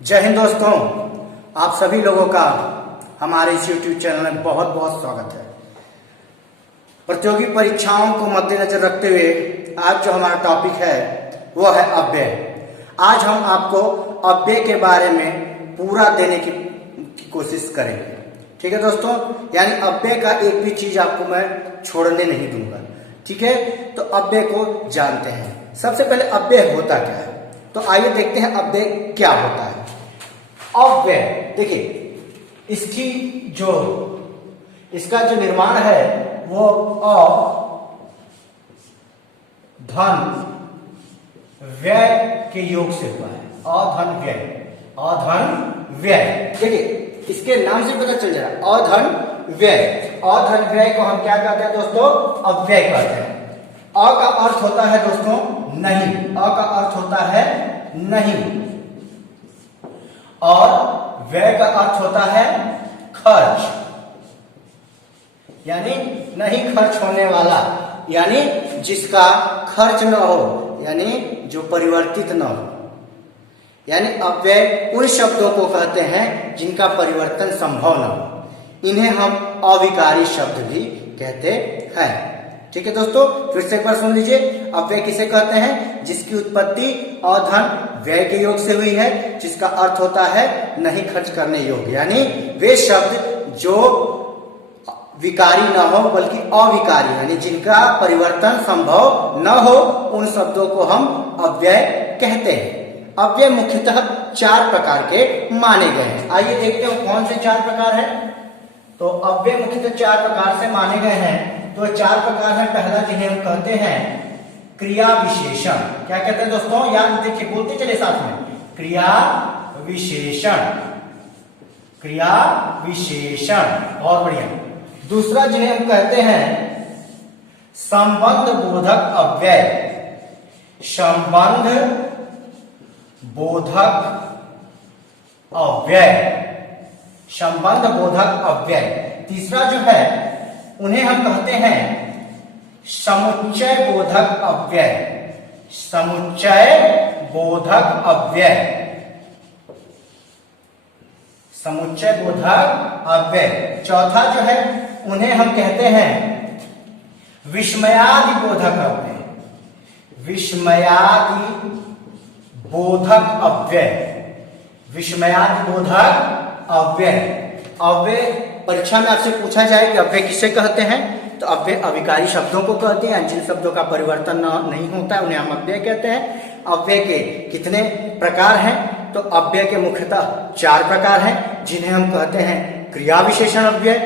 जय हिंद दोस्तों, आप सभी लोगों का हमारे इस YouTube चैनल में बहुत बहुत स्वागत है। प्रतियोगी परीक्षाओं को मद्देनजर रखते हुए आज जो हमारा टॉपिक है वो है अव्यय। आज हम आपको अव्यय के बारे में पूरा देने की कोशिश करेंगे। ठीक है दोस्तों, यानी अव्यय का एक भी चीज आपको मैं छोड़ने नहीं दूंगा। ठीक है, तो अव्यय को जानते हैं। सबसे पहले अव्यय होता क्या है, तो आइए देखते हैं अव्यय क्या होता है। अव्यय देखिए, इसका जो निर्माण है वो अ धन व्यय के योग से हुआ है। अधन व्यय, अधन व्यय। देखिए, इसके नाम से पता चल जाए अधन व्यय। अधन व्यय को हम क्या कहते हैं दोस्तों? अव्यय कहते हैं। अ का अर्थ होता है दोस्तों नहीं, अ का अर्थ होता है नहीं, और व्यय का अर्थ होता है खर्च, यानी नहीं खर्च होने वाला, यानी जिसका खर्च न हो, यानी जो परिवर्तित न हो। यानी अव्यय उन शब्दों को कहते हैं जिनका परिवर्तन संभव न हो। इन्हें हम अविकारी शब्द भी कहते हैं। ठीक है दोस्तों, फिर से एक बार सुन लीजिए। अव्यय किसे कहते हैं? जिसकी उत्पत्ति अधन व्यय के योग से हुई है, जिसका अर्थ होता है नहीं खर्च करने योग्य, यानी वे शब्द जो विकारी न हो बल्कि अविकारी, यानी जिनका परिवर्तन संभव न हो, उन शब्दों को हम अव्यय कहते हैं। अव्यय मुख्यतः 4 प्रकार के माने गए हैं। आइए देखते हैं कौन से 4 प्रकार हैं। तो अव्यय मुख्यतः 4 प्रकार से माने गए हैं। तो 4 प्रकार है। पहला जिन्हें हम कहते हैं क्रिया विशेषण। क्या कहते हैं दोस्तों? याद देखिए, बोलते चले साथ में, क्रिया विशेषण, क्रिया विशेषण। बहुत बढ़िया। दूसरा जिन्हें हम कहते हैं संबंध बोधक अव्यय, संबंध बोधक अव्यय, संबंध बोधक अव्यय। तीसरा जो है उन्हें हम कहते हैं समुच्चय बोधक अव्यय, समुच्चय बोधक अव्यय, समुच्चय बोधक अव्यय। चौथा जो है उन्हें हम कहते हैं विस्मयादि बोधक अव्यय, विस्मयादि बोधक अव्यय, विस्मयादि बोधक अव्यय। अव्यय परीक्षा में आपसे पूछा जाए कि अव्यय किसे कहते हैं, तो अव्यय अविकारी शब्दों को कहते हैं। जिन शब्दों का परिवर्तन नहीं होता है उन्हें हम अव्यय कहते हैं। अव्यय के कितने प्रकार हैं? तो अव्यय के मुख्यतः 4 प्रकार हैं, जिन्हें हम कहते हैं क्रिया विशेषण अव्यय,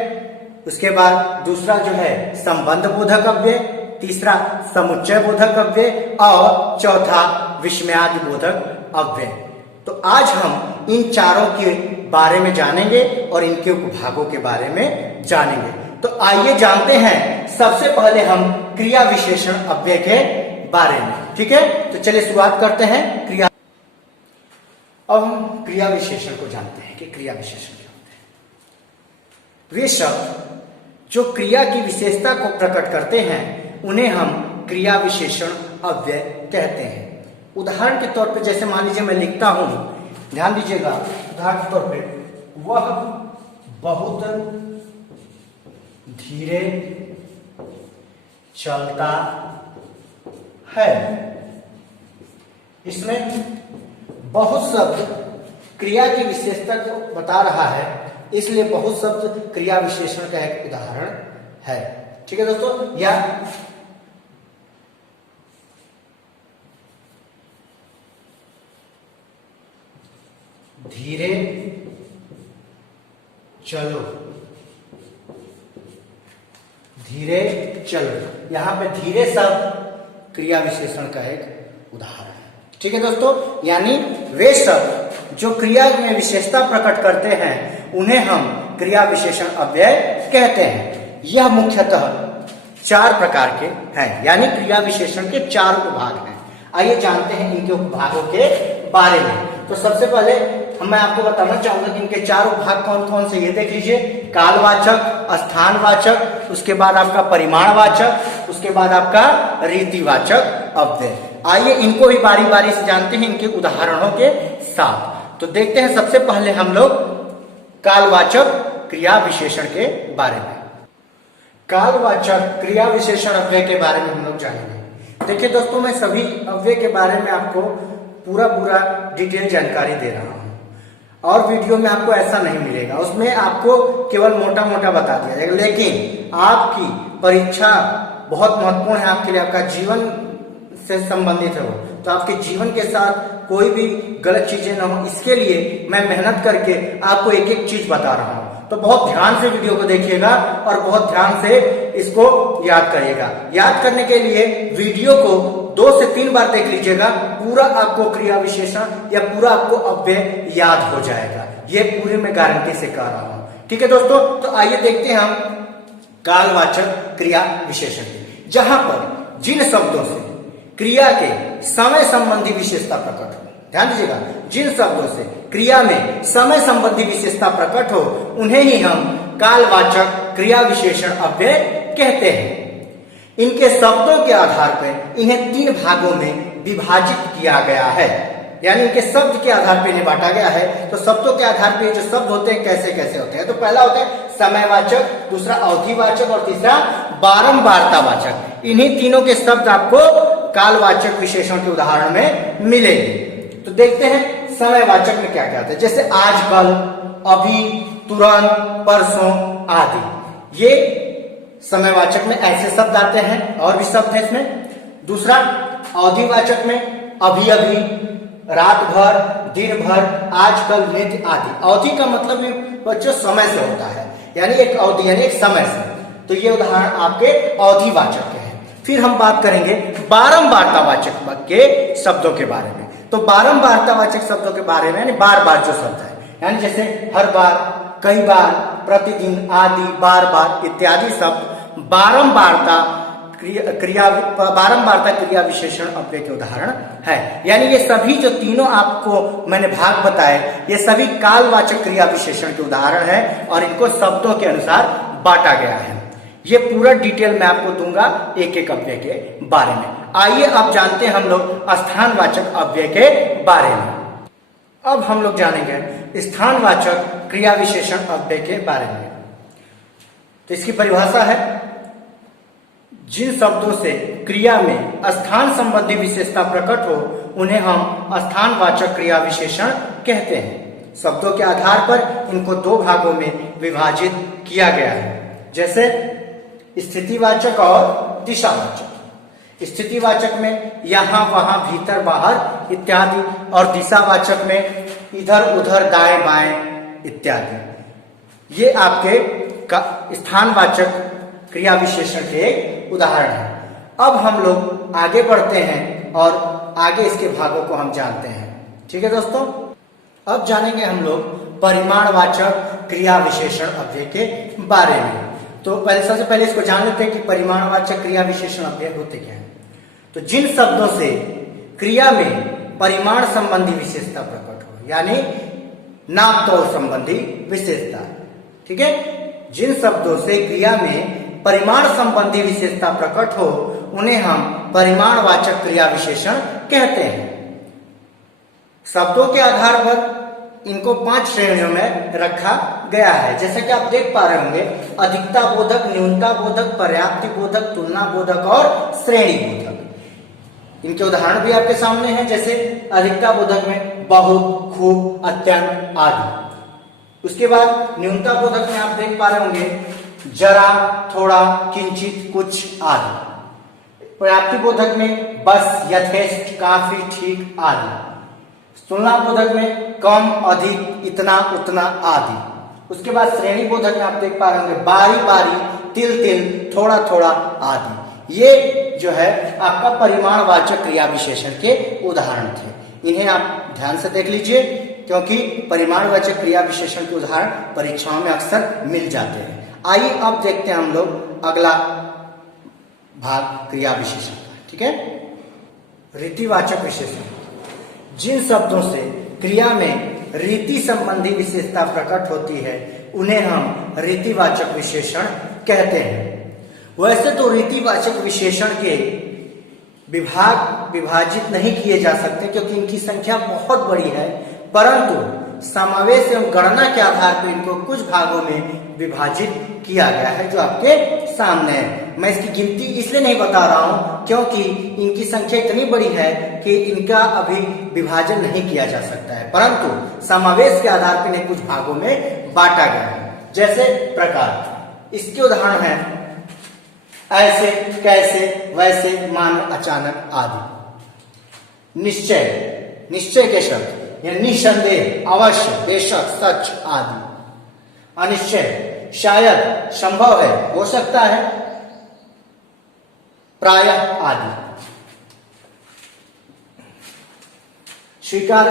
उसके बाद दूसरा जो है संबंध बोधक अव्यय, तीसरा समुच्चय बोधक अव्यय, और चौथा विस्मयादि बोधक अव्यय। तो आज हम इन चारों के बारे में जानेंगे और इनके उपभागों के बारे में जानेंगे। तो आइए जानते हैं सबसे पहले हम क्रिया विशेषण अव्यय के बारे में। ठीक है, तो चलिए शुरुआत करते हैं क्रिया। अब हम क्रिया विशेषण को जानते हैं कि क्रिया विशेषण क्या होते हैं। वे शब्द जो क्रिया की विशेषता को प्रकट करते हैं उन्हें हम क्रिया विशेषण अव्यय कहते हैं। उदाहरण के तौर पे जैसे मान लीजिए मैं लिखता हूं, ध्यान दीजिएगा, उदाहरण के तौर पे वह बहुत धीरे चलता है। इसमें बहुत शब्द क्रिया की विशेषता को बता रहा है, इसलिए बहुत शब्द क्रिया विशेषण का एक उदाहरण है। ठीक है दोस्तों, या धीरे चलो, धीरे चलो, यहां पे धीरे शब्द क्रिया विशेषण का एक उदाहरण है। ठीक है दोस्तों, यानी वे शब्द जो क्रिया में विशेषता प्रकट करते हैं उन्हें हम क्रिया विशेषण अव्यय कहते हैं। यह मुख्यतः 4 प्रकार के हैं, यानी क्रिया विशेषण के 4 उपभाग हैं। आइए जानते हैं इनके उपभागों के बारे में। तो सबसे पहले मैं आपको बताना चाहूंगा कि इनके 4 उपभाग कौन कौन से, ये देख लीजिए। कालवाचक, स्थानवाचक, उसके बाद आपका परिमाणवाचक, उसके बाद आपका रीतिवाचक अव्यय। आइए इनको भी बारी बारी से जानते हैं इनके उदाहरणों के साथ। तो देखते हैं सबसे पहले हम लोग कालवाचक क्रिया विशेषण के बारे में। कालवाचक क्रिया विशेषण अव्यय के बारे में हम लोग जानेंगे। देखिए दोस्तों, मैं सभी अव्यय के बारे में आपको पूरा डिटेल जानकारी दे रहा हूं और वीडियो में आपको ऐसा नहीं मिलेगा, उसमें आपको केवल मोटा मोटा बता दिया जाएगा। लेकिन आपकी परीक्षा बहुत महत्वपूर्ण है आपके लिए, आपका जीवन से संबंधित है वो, तो आपके जीवन के साथ कोई भी गलत चीजें ना हो, इसके लिए मैं मेहनत करके आपको एक एक चीज बता रहा हूं। तो बहुत ध्यान से वीडियो को देखिएगा और बहुत ध्यान से इसको याद करिएगा। याद करने के लिए वीडियो को 2 से 3 बार देख लीजिएगा, पूरा आपको क्रिया विशेषण या पूरा आपको अव्यय याद हो जाएगा। ये पूरे मैं गारंटी से कह रहा हूं। ठीक है दोस्तों, तो आइए देखते हैं हम कालवाचक क्रिया विशेषण, जहां पर जिन शब्दों से क्रिया के समय संबंधी विशेषता प्रकट हो, ध्यान दीजिएगा, जिन शब्दों से क्रिया में समय संबंधी विशेषता प्रकट हो उन्हें ही हम कालवाचक क्रिया विशेषण अव्यय कहते हैं। इनके शब्दों के आधार पर इन्हें 3 भागों में विभाजित किया गया है, यानी इनके शब्द के आधार पर इन्हें बांटा गया है। तो शब्दों के आधार पर जो शब्द होते हैं कैसे कैसे होते हैं, तो पहला होता है समयवाचक, दूसरा अवधिवाचक और तीसरा बारंबारतावाचक। इन्हीं तीनों के शब्द आपको कालवाचक विशेषण के उदाहरण में मिलेंगे। तो देखते हैं समयवाचक में क्या क्या आता है, जैसे आजकल, अभी, तुरंत, परसों आदि। ये समयवाचक में ऐसे शब्द आते हैं, और भी शब्द हैं इसमें। दूसरा अवधिवाचक में अभी अभी, रात भर, दिन भर, आजकल, नित्य आदि। अवधि का मतलब भी बच्चों समय से होता है, यानी एक अवधि यानी एक समय से। तो ये उदाहरण आपके अवधिवाचक के हैं। फिर हम बात करेंगे बारंबारतावाचक के शब्दों के बारे में। तो बारंबारतावाचक शब्दों के बारे में यानी बार बार जो शब्द है, यानी जैसे हर बार, कई बार, प्रतिदिन आदि, बार बार इत्यादि शब्द बारंबारता क्रिया विशेषण अव्यय के उदाहरण है। यानी ये सभी जो तीनों आपको मैंने भाग बताए, ये सभी कालवाचक क्रिया विशेषण के उदाहरण है और इनको शब्दों के अनुसार बांटा गया है। ये पूरा डिटेल मैं आपको दूंगा एक एक अव्यय के बारे में। आइए अब जानते हैं हम लोग स्थानवाचक अव्यय के बारे में। अब हम लोग जानेंगे स्थानवाचक क्रिया विशेषण अव्यय के बारे में। तो इसकी परिभाषा है, जिन शब्दों से क्रिया में स्थान संबंधी विशेषता प्रकट हो उन्हें हम स्थानवाचक क्रिया विशेषण कहते हैं। शब्दों के आधार पर इनको 2 भागों में विभाजित किया गया है, जैसे स्थितिवाचक और दिशावाचक। स्थितिवाचक में यहाँ वहां, भीतर बाहर इत्यादि, और दिशावाचक में इधर उधर, दाएं बाएं इत्यादि। ये आपके स्थानवाचक क्रिया विशेषण के एक उदाहरण है। अब हम लोग आगे बढ़ते हैं और आगे इसके भागों को हम जानते हैं। ठीक है दोस्तों, अब जानेंगे हम लोग परिमाणवाचक क्रिया विशेषण अव्यय के बारे में। तो सबसे पहले इसको जान लेते हैं कि परिमाणवाचक क्रिया विशेषण अव्यय होते क्या है। तो जिन शब्दों से क्रिया में परिमाण संबंधी विशेषता प्रकट हो, यानी नाप तोल संबंधी विशेषता, ठीक है, जिन शब्दों से क्रिया में परिमाण संबंधी विशेषता प्रकट हो उन्हें हम परिमाणवाचक क्रिया विशेषण कहते हैं। शब्दों के आधार पर इनको 5 श्रेणियों में रखा गया है, जैसे कि आप देख पा रहे होंगे, अधिकता बोधक, न्यूनता बोधक, पर्याप्ति बोधक, तुलना बोधक और श्रेणी बोधक। इनके उदाहरण भी आपके सामने हैं, जैसे अधिकता बोधक में बहुत, खूब, अत्यंत आदि। उसके बाद न्यूनता बोधक में आप देख पा रहे होंगे जरा, थोड़ा, किंचित, कुछ आदि। पर्याप्ति बोधक में बस, यथेष्ट, काफी, ठीक आदि। तुलना बोधक में कम, अधिक, इतना, उतना आदि। उसके बाद श्रेणी बोधक में आप देख पा रहे होंगे बारी बारी, तिल तिल, थोड़ा थोड़ा आदि। ये जो है आपका परिमाणवाचक क्रिया विशेषण के उदाहरण थे। इन्हें आप ध्यान से देख लीजिए, क्योंकि परिमाणवाचक क्रिया विशेषण के उदाहरण परीक्षाओं में अक्सर मिल जाते हैं। आइए अब देखते हैं हम लोग अगला भाग क्रिया विशेषण का। ठीक है, रीतिवाचक विशेषण, जिन शब्दों से क्रिया में रीति संबंधी विशेषता प्रकट होती है उन्हें हम रीतिवाचक विशेषण कहते हैं। वैसे तो रीतिवाचक विशेषण के विभाजित नहीं किए जा सकते, क्योंकि इनकी संख्या बहुत बड़ी है, परंतु समावेश एवं गणना के आधार पर इनको कुछ भागों में विभाजित किया गया है, जो आपके सामने है। मैं इसकी गिनती इसलिए नहीं बता रहा हूं क्योंकि इनकी संख्या इतनी बड़ी है कि इनका अभी विभाजन नहीं किया जा सकता है, परंतु समावेश के आधार पर इन्हें कुछ भागों में बांटा गया है। जैसे प्रकार, इसके उदाहरण हैं ऐसे, कैसे, वैसे, मानो, अचानक आदि। निश्चय, निश्चय के शब्द या निसंदेह, अवश्य, बेशक, सच आदि। अनिश्चय, शायद, संभव है, हो सकता है, प्रायः आदि। स्वीकार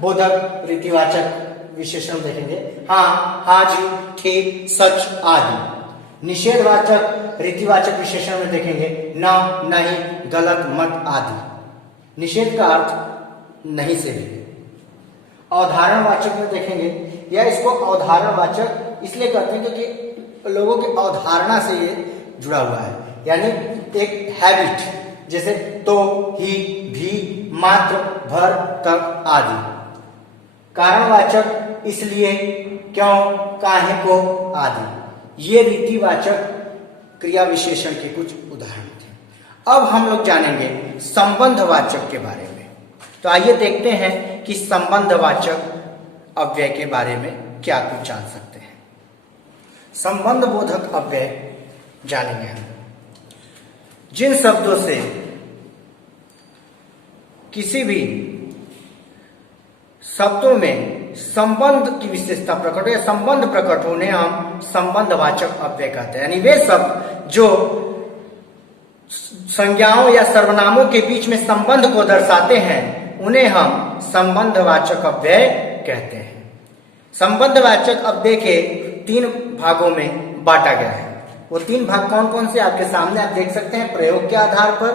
बोधक रीतिवाचक विशेषण देखेंगे, हाँ, हाजी, ठीक, सच आदि। निषेधवाचक रीतिवाचक विशेषण में देखेंगे न, नहीं, गलत, मत आदि। निषेध का अर्थ नहीं से भी। अवधारणवाचक में देखेंगे, या इसको अवधारणवाचक इसलिए कहते हैं क्योंकि लोगों की अवधारणा से ये जुड़ा हुआ है, यानी एक हैबिट, जैसे तो, ही, भी, मात्र, भर, तक आदि। कारणवाचक इसलिए, क्यों, काहे को आदि। ये रीतिवाचक क्रिया विशेषण के कुछ उदाहरण थे। अब हम लोग जानेंगे संबंधवाचक के बारे में। तो आइए देखते हैं कि संबंधवाचक अव्यय के बारे में क्या कुछ जान सकते हैं। संबंध बोधक अव्यय जानेंगे हम। जिन शब्दों से किसी भी शब्दों में संबंध की विशेषता प्रकट हो या संबंध प्रकट होने हम संबंधवाचक अव्यय कहते हैं, यानी वे शब्द जो संज्ञाओं या सर्वनामों के बीच में संबंध को दर्शाते हैं उन्हें हम संबंधवाचक अव्यय कहते हैं। संबंधवाचक अव्यय के 3 भागों में बांटा गया है। वो 3 भाग कौन कौन से आपके सामने आप देख सकते हैं, प्रयोग के आधार पर,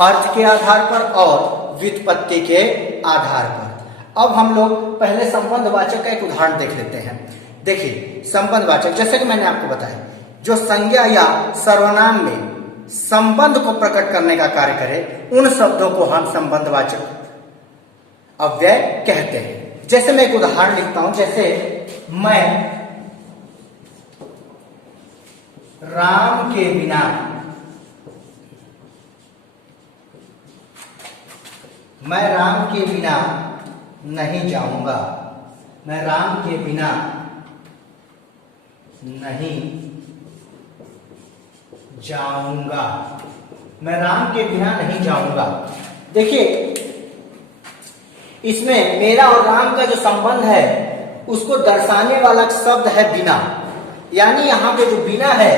अर्थ के आधार पर और व्युत्पत्ति के आधार पर। अब हम लोग पहले संबंधवाचक का एक उदाहरण देख लेते हैं। देखिए, संबंधवाचक जैसे कि मैंने आपको बताया, जो संज्ञा या सर्वनाम में संबंध को प्रकट करने का कार्य करे उन शब्दों को हम संबंधवाचक अव्यय कहते हैं। जैसे मैं एक उदाहरण लिखता हूं, जैसे मैं राम के बिना नहीं जाऊंगा। मैं राम के बिना नहीं जाऊंगा। मैं राम के बिना नहीं जाऊंगा। देखिए, इसमें मेरा और राम का जो संबंध है उसको दर्शाने वाला शब्द है बिना, यानी यहां पे जो बिना है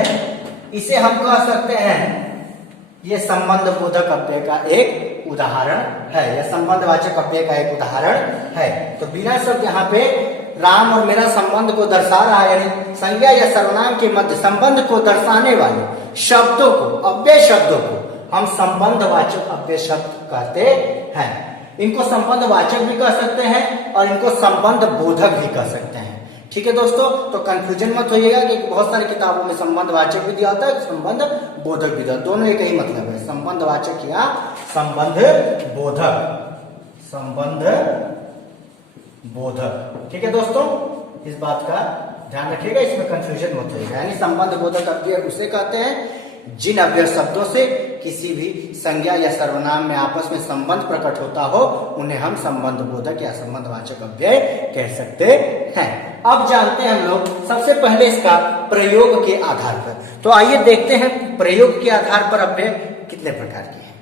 इसे हम कह सकते हैं ये संबंध बोधक अव्यय का एक उदाहरण है, या संबंधवाचक अव्यय का एक उदाहरण है। तो बिना शब्द यहाँ पे राम और मेरा संबंध को दर्शा रहा है, यानी संज्ञा या सर्वनाम के मध्य संबंध को दर्शाने वाले शब्दों को, अव्यय शब्दों को हम संबंधवाचक अव्यय शब्द कहते हैं। इनको संबंधवाचक भी कह सकते हैं और इनको संबंध बोधक भी कह सकते हैं। ठीक है दोस्तों, तो कंफ्यूजन मत होइएगा कि बहुत सारी किताबों में संबंधवाचक भी दिया होता है, संबंध बोधक भी दिया, दोनों एक ही मतलब है, संबंधवाचक या संबंध बोधक। संबंध बोधक, ठीक है दोस्तों, इस बात का ध्यान रखिएगा, इसमें कंफ्यूजन मत होइएगा। यानी संबंध बोधक अव्यय उसे कहते हैं जिन अव्यय शब्दों से किसी भी संज्ञा या सर्वनाम में आपस में संबंध प्रकट होता हो उन्हें हम संबंध बोधक या संबंधवाचक अव्यय कह सकते हैं। अब जानते हैं हम लोग सबसे पहले इसका प्रयोग के आधार पर। तो आइए देखते हैं प्रयोग के आधार पर अव्यय कितने प्रकार के हैं।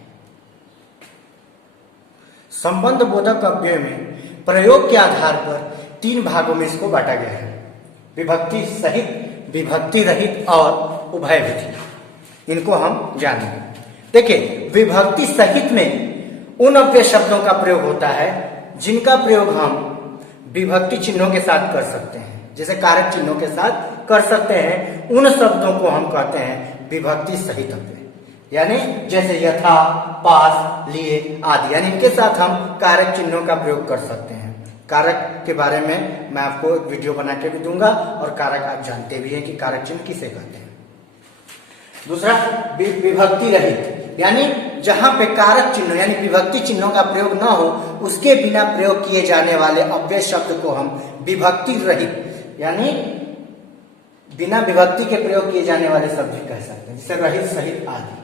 संबंध बोधक अव्यय में प्रयोग के आधार पर 3 भागों में इसको बांटा गया है, विभक्ति सहित, विभक्ति रहित और उभय विधि। इनको हम जानेंगे। देखिए, विभक्ति सहित में उन अव्यय शब्दों का प्रयोग होता है जिनका प्रयोग हम विभक्ति चिन्हों के साथ कर सकते हैं, जैसे कारक चिन्हों के साथ कर सकते हैं। उन शब्दों को हम कहते हैं विभक्ति सहित अव्यय, यानी जैसे यथा, पास, लिए आदि, यानी इनके साथ हम कारक चिन्हों का प्रयोग कर सकते हैं। कारक के बारे में मैं आपको एक वीडियो बना के भी दूंगा और कारक आप जानते भी हैं कि कारक चिन्ह किसे कहते हैं। दूसरा, विभक्ति रहित, यानी जहां पे कारक चिन्हों यानी विभक्ति चिन्हों का प्रयोग न हो उसके बिना प्रयोग किए जाने वाले अव्यय शब्द को हम विभक्ति रहित यानी बिना विभक्ति के प्रयोग किए जाने वाले शब्द भी कह सकते हैं, जैसे रहित, सहित आदि।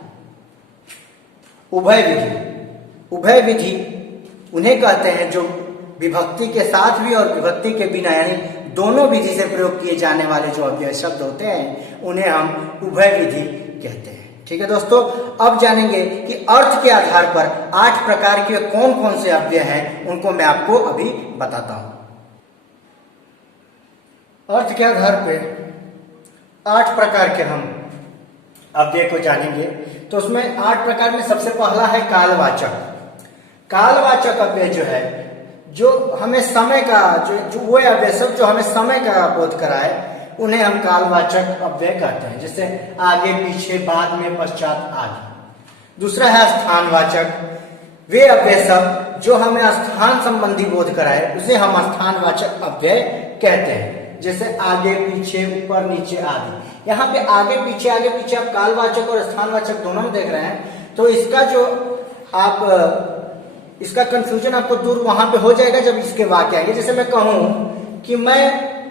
उभय विधि, उभय विधि उन्हें कहते हैं जो विभक्ति के साथ भी और विभक्ति के बिना यानी दोनों विधि से प्रयोग किए जाने वाले जो अव्यय शब्द होते हैं उन्हें हम उभय विधि कहते हैं। ठीक है दोस्तों, अब जानेंगे कि अर्थ के आधार पर 8 प्रकार के कौन कौन से अव्यय हैं, उनको मैं आपको अभी बताता हूं। अर्थ के आधार पर 8 प्रकार के हम अव्यय को जानेंगे। तो उसमें 8 प्रकार में सबसे पहला है कालवाचक। कालवाचक अव्यय जो है, जो हमें समय का जो वो अव्यय सब जो हमें समय का बोध कराए उन्हें हम कालवाचक अव्यय कहते हैं, जैसे आगे, पीछे, बाद में, पश्चात आदि। दूसरा है स्थानवाचक। वे अव्यय सब जो हमें स्थान संबंधी बोध कराए उसे हम स्थानवाचक अव्यय कहते हैं, जैसे आगे, पीछे, ऊपर, नीचे आदि। यहाँ पे आगे पीछे आप कालवाचक और स्थानवाचक दोनों में देख रहे हैं, तो इसका जो आप इसका कंफ्यूजन आपको दूर वहां पे हो जाएगा जब इसके वाक्य आएंगे। जैसे मैं कहूं कि मैं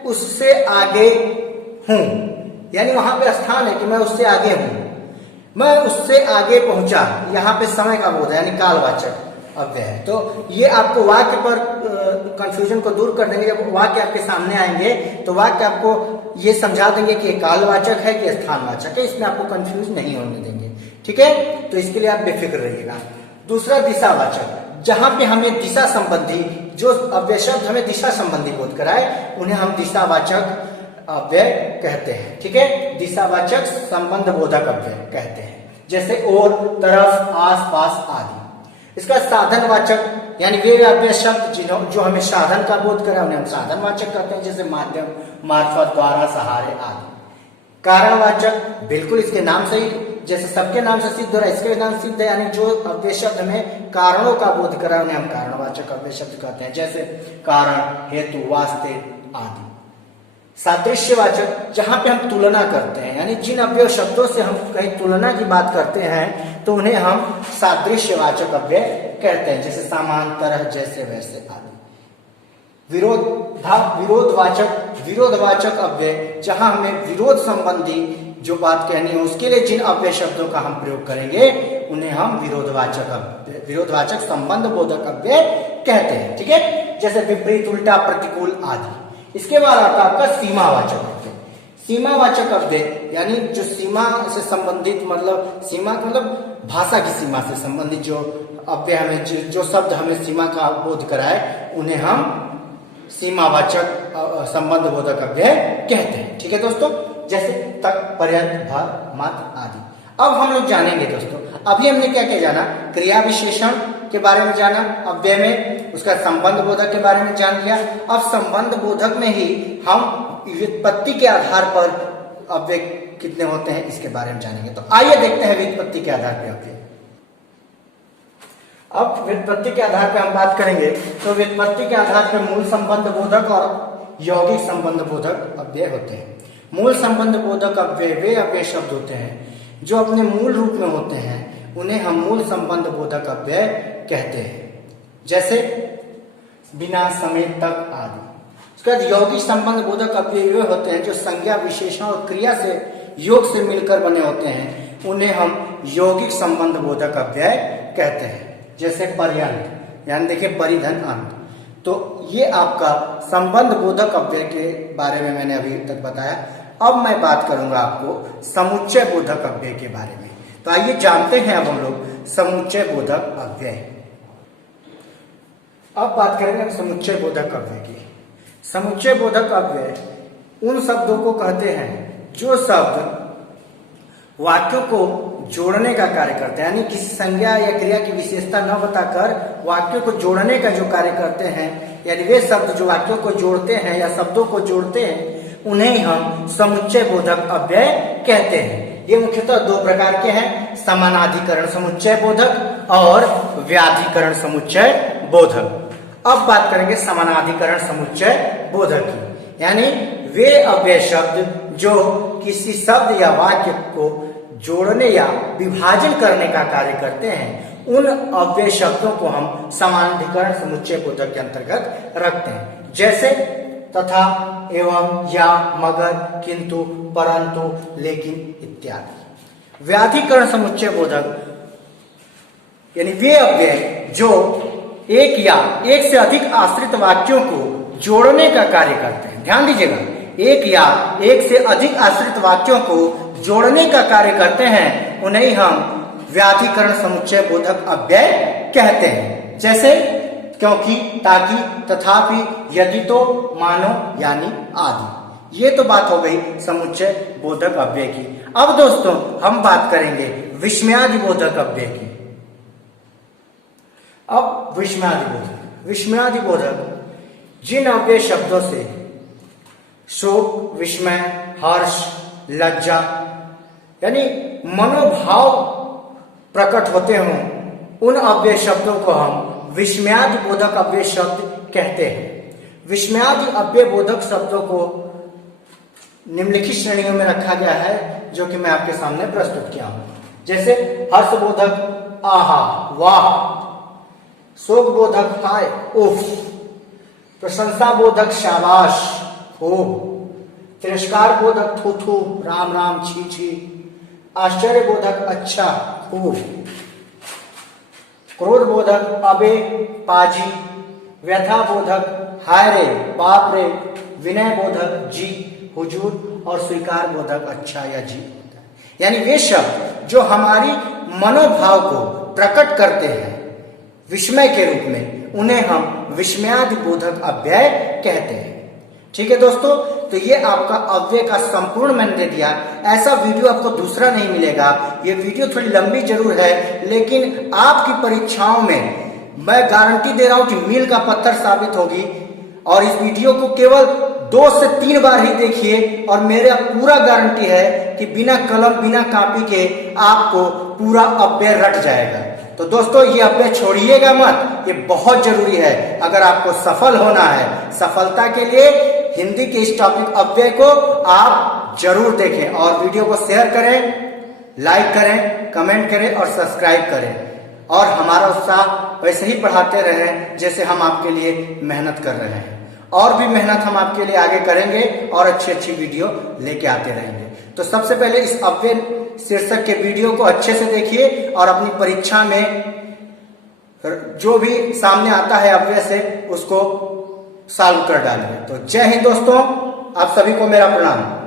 उससे आगे हूं, यानी वहां पे स्थान है कि मैं उससे आगे हूं, मैं उससे आगे पहुंचा, यहाँ पे समय का बोध है यानी कालवाचक अव्यय है। तो ये आपको वाक्य पर कंफ्यूजन को दूर कर देंगे। जब वाक्य आपके सामने आएंगे तो वाक्य आपको ये समझा देंगे कि ये कालवाचक है कि स्थानवाचक है, इसमें आपको कंफ्यूज नहीं होने देंगे। ठीक है, तो इसके लिए आप बेफिक्र रहिएगा। दूसरा दिशावाचक, जहां पे हमें दिशा संबंधी जो अव्यय शब्द हमें दिशा संबंधी बोध कराए उन्हें हम दिशावाचक अव्यय कहते हैं। ठीक है, दिशावाचक संबंध बोधक अव्यय कहते हैं, जैसे और, तरफ, आस पास आदि। इसका साधनवाचक यानी वे अव्यय शब्द जो हमें साधन का बोध कराए उन्हें हम साधनवाचक कहते हैं, जैसे माध्यम, मार्फत, द्वारा, सहारे आदि। कारणवाचक, बिल्कुल इसके नाम से ही, जैसे सबके नाम से सिद्ध हो रहा है इसके नाम सिद्ध है, यानी जो अव्यय शब्द में कारणों का बोध कराए उन्हें हम कारणवाचक अव्यय शब्द कहते हैं, जैसे कारण, हेतु, वास्ते आदि। सादृश्यवाचक, जहां पे हम तुलना करते हैं, यानी जिन अव्यय शब्दों से हम कहीं तुलना की बात करते हैं तो उन्हें हम सादृश्यवाचक अव्यय कहते हैं, जैसे समान, तरह, जैसे, वैसे आदि। विरोधवाचक अव्यय, जहां हमें विरोध संबंधी जो बात कहनी है उसके लिए जिन अव्यय शब्दों का हम प्रयोग करेंगे उन्हें हम विरोधवाचक संबंध बोधक अव्यय कहते हैं। ठीक है, जैसे विपरीत, उल्टा, प्रतिकूल आदि। इसके बाद आता है आपका सीमावाचक अव्यय। सीमावाचक अव्यय यानी जो सीमा से संबंधित, मतलब सीमा मतलब भाषा की सीमा से संबंधित जो अव्यय हमें जो शब्द हमें सीमा का बोध कराए उन्हें हम सीमावाचक संबंध बोधक अव्यय कहते हैं। ठीक है दोस्तों, जैसे तक, पर्यंत, भर, मात्र आदि। अब हम लोग जानेंगे दोस्तों, अभी हमने क्या क्या जाना, क्रिया विशेषण के बारे में जाना अव्यय में, उसका संबंध बोधक के बारे में जान लिया। अब संबंध बोधक में ही हम व्युत्पत्ति के आधार पर अव्यय कितने होते हैं इसके बारे में जानेंगे। तो आइए देखते हैं व्युत्पत्ति के आधार पर अव्यय। अब व्युत्पत्ति के आधार पर हम बात करेंगे तो व्युत्पत्ति के आधार पर मूल संबंध बोधक और यौगिक संबंध बोधक अव्यय होते हैं। मूल संबंध बोधक अव्यय वे अव्यय शब्द होते हैं जो अपने मूल रूप में होते हैं, उन्हें हम मूल संबंध बोधक अव्यय कहते हैं, जैसे बिना, समेत, तक आदि। उसके बाद यौगिक संबंध बोधक अव्यय वे होते हैं जो संज्ञा, विशेषण और क्रिया से योग से मिलकर बने होते हैं, उन्हें हम यौगिक संबंध बोधक अव्यय कहते हैं, जैसे पर्यंत, यानी देखिए परिधन, अंत। तो ये आपका संबंध बोधक अव्यय के बारे में मैंने अभी तक बताया। अब मैं बात करूंगा आपको समुच्चय बोधक अव्यय के बारे में। तो आइए जानते हैं अब हम लोग समुच्चय बोधक अव्यय। अब बात करेंगे समुच्चय बोधक अव्यय की। समुच्चय बोधक अव्यय उन शब्दों को कहते हैं जो शब्द वाक्यों को जोड़ने का कार्य करते हैं, यानी किसी संज्ञा या क्रिया की विशेषता न बताकर वाक्यों को जोड़ने का जो कार्य करते हैं, यानी वे शब्द जो वाक्यों को जोड़ते हैं या शब्दों को जोड़ते हैं उन्हें हम समुच्चय बोधक अव्यय कहते हैं। ये मुख्यतः 2 प्रकार के हैं, समानाधिकरण समुच्चय बोधक और व्याधिकरण समुच्चय बोधक। अब बात करेंगे समानाधिकरण समुच्चय बोधक की, यानी वे अव्यय शब्द जो किसी शब्द या वाक्य को जोड़ने या विभाजन करने का कार्य करते हैं, उन अव्यय शब्दों को हम समानाधिकरण समुच्चय बोधक के अंतर्गत रखते हैं। जैसे तथा, एवं, या, मगर, किंतु, परंतु, लेकिन इत्यादि। व्याधिकरण समुच्चय बोधक यानी वे अव्यय जो एक या एक से अधिक आश्रित वाक्यों को जोड़ने का कार्य करते हैं। ध्यान दीजिएगा, एक या एक से अधिक आश्रित वाक्यों को जोड़ने का कार्य करते हैं, उन्हें हम व्याधिकरण समुच्चय बोधक अव्यय कहते हैं। जैसे क्योंकि, ताकि, तथापि, यदि तो, मानो, यानी आदि। ये तो बात हो गई समुच्चय बोधक अव्यय की। अब दोस्तों हम बात करेंगे विस्मयादि बोधक अव्यय की। अब विस्मयादि बोधक जिन अव्यय शब्दों से शोक, विस्मय, हर्ष, लज्जा यानी मनोभाव प्रकट होते हों, उन अव्यय शब्दों को हम विस्मयादि बोधक अव्यय शब्द कहते हैं। विस्मयादि अव्यय बोधक शब्दों को निम्नलिखित श्रेणियों में रखा गया है, जो कि मैं आपके सामने प्रस्तुत किया हूं। जैसे हर्ष बोधक आहा, वाह। शोक बोधक हाय, उफ। प्रशंसा बोधक शाबाश, खूब। तिरस्कार बोधक थू थू, राम राम, छी छी। आश्चर्य बोधक अच्छा, खूब। क्रोध बोधक अबे, पाजी। व्यथा बोधक हाय रे, बाप रे। विनय बोधक जी, हुजूर। और स्वीकार बोधक अच्छा या जी। यानी वे शब्द जो हमारी मनोभाव को प्रकट करते हैं विस्मय के रूप में, उन्हें हम विस्मयादि बोधक अव्यय कहते हैं। ठीक है दोस्तों, तो ये आपका अव्यय का संपूर्ण मैंने दे दिया। ऐसा वीडियो आपको दूसरा नहीं मिलेगा। ये वीडियो थोड़ी लंबी जरूर है, लेकिन आपकी परीक्षाओं में मैं गारंटी दे रहा हूं कि मील का पत्थर साबित होगी। और इस वीडियो को केवल 2 से 3 बार ही देखिए, और मेरा पूरा गारंटी है कि बिना कलम बिना कॉपी के आपको पूरा अव्यय रट जाएगा। तो दोस्तों ये अव्यय छोड़िएगा मत, ये बहुत जरूरी है अगर आपको सफल होना है। सफलता के लिए हिंदी के इस टॉपिक अव्यय को आप जरूर देखें, और वीडियो को शेयर करें, लाइक करें, कमेंट करें और सब्सक्राइब करें। और हमारा उत्साह वैसे ही बढ़ाते रहें जैसे हम आपके लिए मेहनत कर रहे हैं। और भी मेहनत हम आपके लिए आगे करेंगे और अच्छी अच्छी वीडियो लेके आते रहेंगे। तो सबसे पहले इस अव्यय शीर्षक के वीडियो को अच्छे से देखिए और अपनी परीक्षा में जो भी सामने आता है अव्यय से उसको सॉल्व कर डालिए। तो जय हिंद दोस्तों, आप सभी को मेरा प्रणाम।